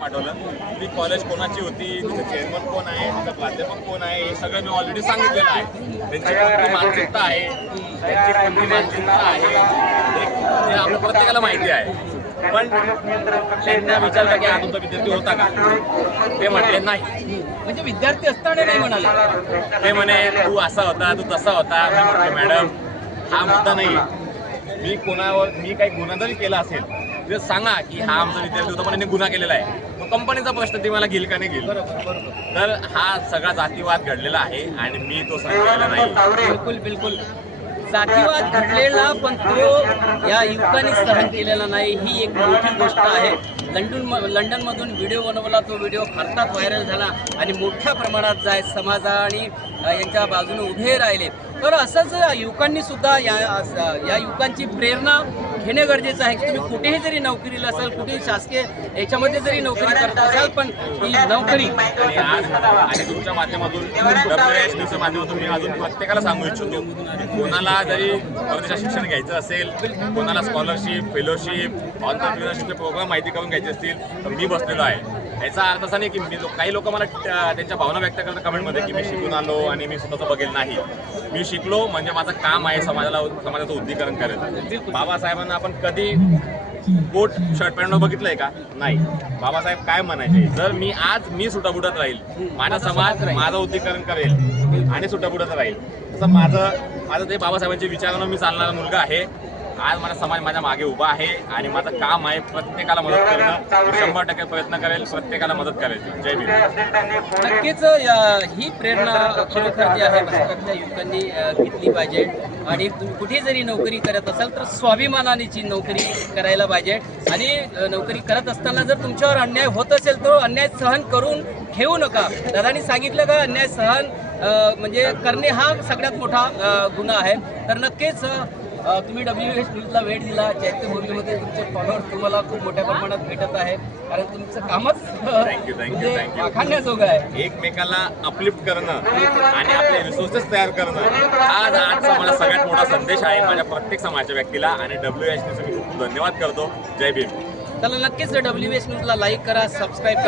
पाठवलं ती कॉलेज कोणाची होती, तिचं चेअरमन कोण आहे, तिचं प्राध्यापक कोण आहे, हे सगळं मी ऑलरेडी सांगितलेलं आहे. त्यांची कोणती मानसिकता आहे, त्यांची कोणती मानसिकता आहे ते आपल्या प्रत्येकाला माहिती आहे. पण त्यांना विचारलं की हा तुमचा विद्यार्थी होता का, ते म्हटले नाही. म्हणजे विद्यार्थी असताना नाही म्हणाले, ते म्हणे तू असा होता, तू तसा होता. मी म्हटलं मॅडम हा मुद्दा नाही. मी काही गुन्हा जरी केला असेल तर सांगा की हा आमचा विद्यार्थी होता पण यांनी गुन्हा केलेला आहे. तो कंपनीचा प्रश्न, ती मला घेईल का नाही घेईल. तर हा सगळा जातीवाद घडलेला आहे आणि मी तो सहन केलेला नाही. बिलकुल बिलकुल जातीवाद घडलेला, पण तो या युवकांनी सहन केलेला नाही. ही एक मोठी गोष्ट आहे. लंडनमधून व्हिडिओ बनवला, तो व्हिडिओ भारतात व्हायरल झाला आणि मोठ्या प्रमाणात जाय समाज आणि यांच्या बाजूने उभे राहिले. तर असंच युवकांनी सुद्धा या युवकांची प्रेरणा घेणे गरजेचं आहे की तुम्ही कुठेही जरी नोकरीला असाल, कुठेही शासकीय याच्यामध्ये जरी नोकरी करत असाल, पण ही नोकरी आणि तुमच्या माध्यमातून WSNewच्या माध्यमातून मी अजून प्रत्येकाला सांगू इच्छितो की कोणाला जरी परदेशात शिक्षण घ्यायचं असेल, कोणाला स्कॉलरशिप, फेलोशिप, ऑन्टरप्रिनरशिपचे प्रोग्राम माहिती करून घ्यायचे असतील तर मी बसलेलो आहे. याचा अर्थ असा नाही की काही लोक मला त्यांच्या भावना व्यक्त करतात कमेंटमध्ये की मी शिकून आलो आणि मी स्वतःचं बघेल. नाही, मी शिकलो म्हणजे माझं काम आहे समाजाचं उद्दीकरण करायचं. बाबासाहेबांना आपण कधी कोट शर्ट पॅन्टवर बघितलंय का? नाही. बाबासाहेब काय म्हणायचे, जर मी सुटाबुटात राहील, माझा समाज माझं उद्दीकरण करेल आणि सुटाबुटात राहील, तसं माझं ते बाबासाहेबांच्या विचारानं मी चालणारा मुलगा आहे. आज माझा समाज माझ्या मागे उभा आहे आणि माझं काम आहे प्रत्येकाला मदत करणं. 100% प्रयत्न करेल, प्रत्येकाला मदत करायची. जय भीम. नक्कीच ही प्रेरणा खरोखर जी आहे भारतातल्या युवकांनी घेतली पाहिजे. आणि तुम्ही कुठे जरी नोकरी करत असाल तर स्वाभिमानाची नोकरी करायला पाहिजे. आणि नोकरी करत असताना जर तुमच्यावर अन्याय होत असेल तर अन्याय सहन करून घेऊ नका. दादांनी सांगितलं का अन्याय सहन म्हणजे करणे हा सगळ्यात मोठा गुन्हा आहे. तर नक्कीच तुम्ही WS न्यूजला वेळ दिला. चैत्यभूमीमध्ये तुमचे फॉलोअर्स तुम्हाला खूप मोठ्या प्रमाणात भेटत आहे, कारण तुमचं कामच थँक्यू. वाखाणण्याजोगं आहे. एकमेकाला अपलिफ्ट करणं आणि आपले रिसोर्सेस तयार करणं आजचा मला सगळ्यात मोठा संदेश आहे माझ्या प्रत्येक समाजाच्या व्यक्तीला. आणि WS न्यूजचा मी खूप धन्यवाद करतो. जय भीम. चला नक्कीच WS न्यूजला लाईक करा, सबस्क्राईब करा.